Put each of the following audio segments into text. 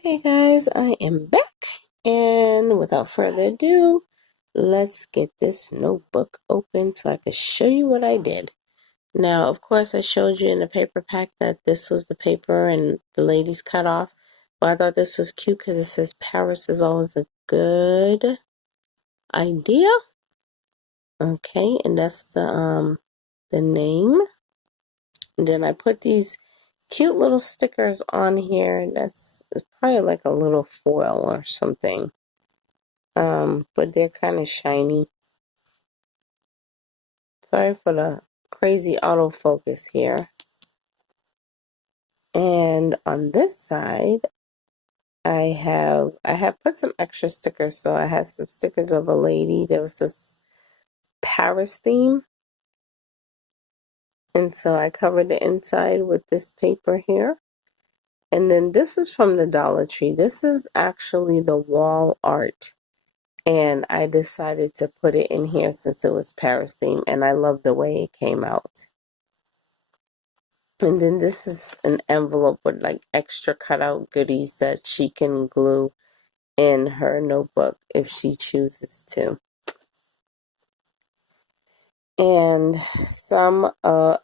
Okay, guys, I am back. And without further ado, let's get this notebook open so I can show you what I did. Now, of course, I showed you in the paper pack that this was the paper and the ladies cut off. But I thought this was cute because it says Paris is always a good idea. Okay, and that's the name. And then I put these cute little stickers on here. It's probably like a little foil or something. But they're kind of shiny. Sorry for the crazy autofocus here. And on this side, I have put some extra stickers. So I have some stickers of a lady. There was this Paris theme. And so I covered the inside with this paper here. And then this is from the Dollar Tree. This is actually the wall art. And I decided to put it in here since it was Paris theme. And I love the way it came out. And then this is an envelope with like extra cutout goodies that she can glue in her notebook if she chooses to. And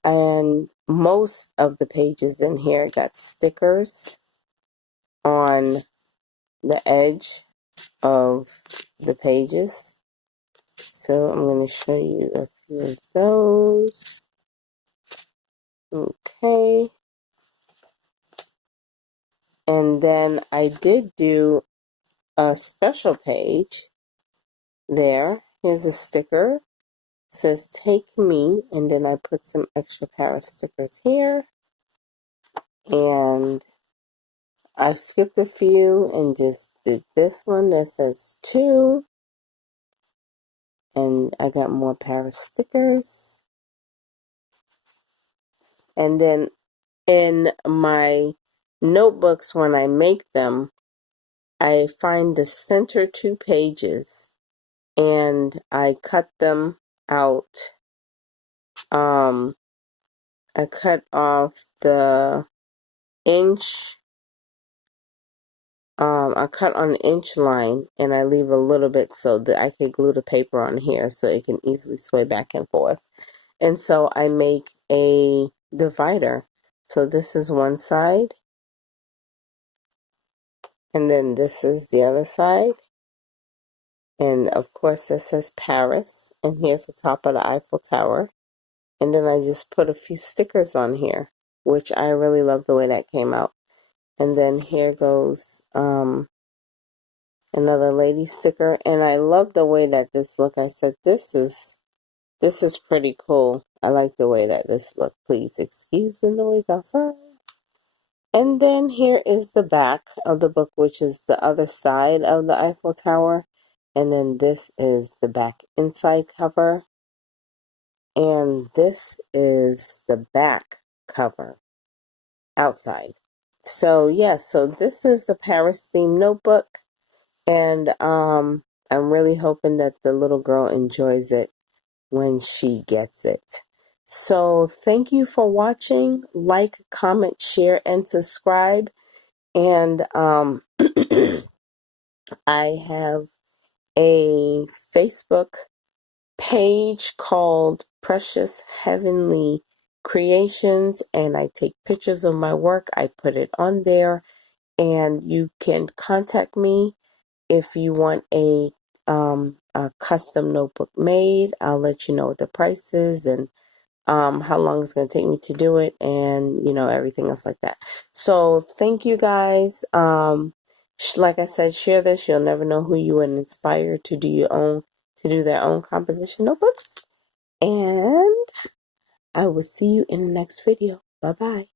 and most of the pages in here got stickers on the edge of the pages. So I'm going to show you a few of those. Okay. And then I did do a special page there. Here's a sticker. It says take me, and then I put some extra Paris stickers here. And I skipped a few and just did this one that says to. And I got more Paris stickers. And then in my notebooks, when I make them, I find the center two pages and I cut them out. I cut off the inch. I cut on an inch line and I leave a little bit so that I can glue the paper on here so it can easily sway back and forth. And so I make a divider. So this is one side. And then this is the other side. And of course this says Paris. And here's the top of the Eiffel Tower. And then I just put a few stickers on here, which I really love the way that came out. And then here goes another lady sticker. And I love the way that this look. I said, this is pretty cool. I like the way that this look. Please excuse the noise outside. And then here is the back of the book, which is the other side of the Eiffel Tower. And then this is the back inside cover. And this is the back cover outside. So yes, so this is a Paris themed notebook. And I'm really hoping that the little girl enjoys it when she gets it. So thank you for watching. Like, comment, share, and subscribe. And I have a Facebook page called Precious Heavenly Creations, and I take pictures of my work. I put it on there, and you can contact me if you want a custom notebook made. I'll let you know what the price is and how long it's going to take me to do it, and everything else like that. So thank you guys. Like I said, share this. You'll never know who you would inspire to do their own composition notebooks. And I will see you in the next video. Bye bye.